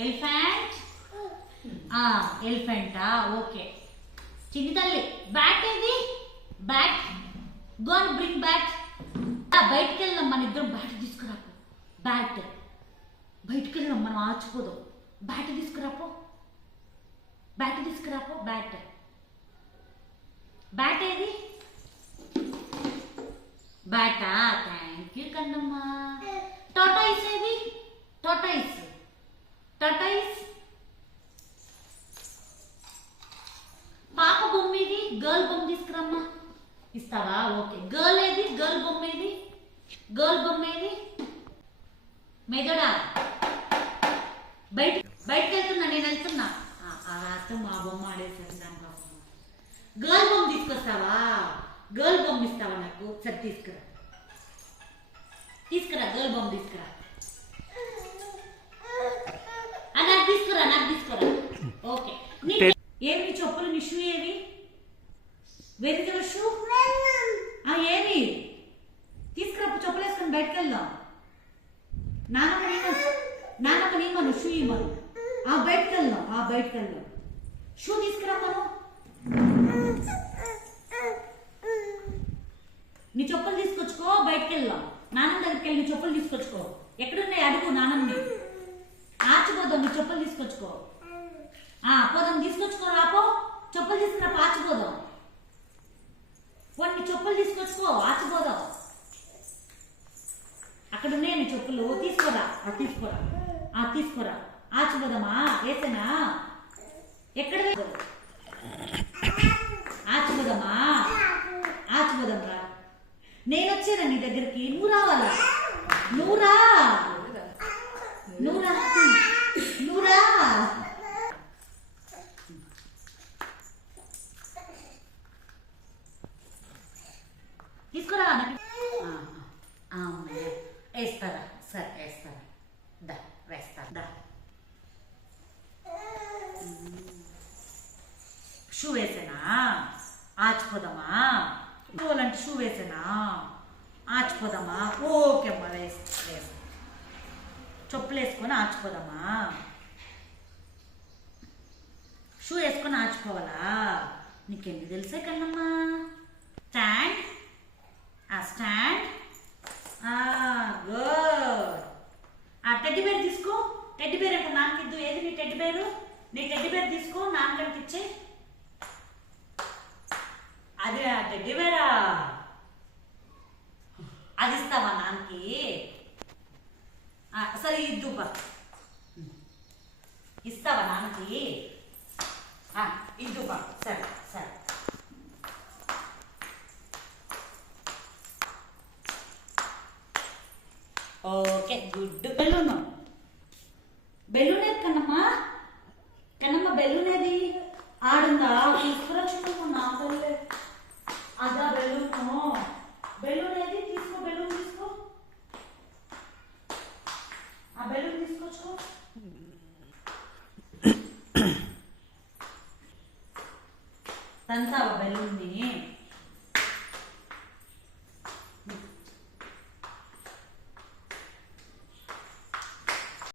Elephant Elephanta okay చిన్ని తల్లి bat ఏది? బ్యాట్ గోన్ బ్రింగ్ బ్యాట్ బయటికి వెళ్దాం మన ఇద్దరం బ్యాట్ తీసుకురాపు బ్యాట్ బయటికి వెళ్దాం మనం ఆచిపోదాం. బ్యాట్ తీసుకురాపో. బ్యాట్ తీసుకురాపో బ్యాట్ బ్యాట్ ఏది? బ్యాటా థ్యాంక్ యూ కన్నమ్మ టోటాయిస్ ఏది టోటాయిస్ టోటాయిస్ పాప బొమ్మ ఇది గర్ల్ బొమ్మ తీసుకురమ్మా ఇస్తావా? ఓకే. గర్ల్ ఏది? గర్ల్ బొమ్మ ఏది? గర్ల్ బొమ్మ ఏది? మెదడా? బయట బయటకు వెళ్తున్నా నేను వెళ్తున్నా. ఆ, ఆ రాత్రి మా బొమ్మ ఆడేసారు దాంట్లో. గర్ల్ బొమ్మ తీసుకొస్తావా? గర్ల్ బొమ్మ ఇస్తావా నాకు? సరే తీసుకురా. తీసుకురా గర్ల్ బొమ్మ తీసుకురా. నాకు తీసుకురా నాకు తీసుకురా. ఓకే. నీ ఏమి చెప్పులు? నీ షూ ఏవి? వెరీ యువర్ షూ ఆ ఏమి తీసుకురా చెప్పులు వేసుకొని బయటకు వెళ్దాం నాన్నమ్మ నీమను నాన్నమ్మ నీమను షూ ఇవ్వను. ఆ బయటకు వెళ్దాం ఆ బయటకు వెళ్దాం షూ తీసుకురా మనం. నీ చెప్పులు తీసుకొచ్చుకో బయటకు వెళ్దాం నాన్నమ్మ దగ్గరికి వెళ్ళి నీ చెప్పులు తీసుకొచ్చుకో. ఎక్కడున్నాయి అడుగు నాన్నమ్మని. ఆచిపోదాం నీ చెప్పులు తీసుకొచ్చుకో. ఆ పోదాం తీసుకొచ్చుకో రాపో చెప్పులు తీసుకురా పాచిపోదాం కొన్ని చెప్పులు తీసుకొచ్చుకో ఆచిపోదాం. అక్కడ ఉన్నాయి నీ చెప్పులు తీసుకోరా ఆ తీసుకోరా ఆ తీసుకోరా ఆచిపోదామా వేసేనా? ఎక్కడ వే- ఆచిపోదామా? ఆచిపోదాం రా. నేను వచ్చారా నీ దగ్గరికి? నువ్వు రావాలా? నువ్వు రా. నువ్వు రా నువ్వు రా తీసుకురా నాకు ఆ, ఆ, అమ్మయ్య. వేస్తారా సరే వేస్తారా దా వేస్తా దా షూ వేసానా ఆచిపోదామా? అంటే షూ వేసానా? ఆచిపోదామా? ఓకే అమ్మా వేసి చెప్పులు వేసుకొని ఆచిపోదామా? షూ వేసుకొని ఆచిపోవాలా? నీకెన్ని తెలిసే కన్నమ్మా? స్టాండ్? ఆ స్టాండ్? గుడ్. ఆ టెడ్డి బేర్ తీసుకో. టెడ్డి బేర్ అంటే నాకిద్దు ఏది నీ టెడ్డి బేరు? నీ టెడ్డి బేర్ తీసుకో నాన్నకంటే ఇచ్చే అది ఆ టెడ్డి బేరా అది నాన్నకి. ఆ, సరే ఇద్దు బా ఇస్తావా నాన్నకి? ఆ, ఇద్దు సరే సరే. Okay good. బెలూన్. బెలూన్ ఏది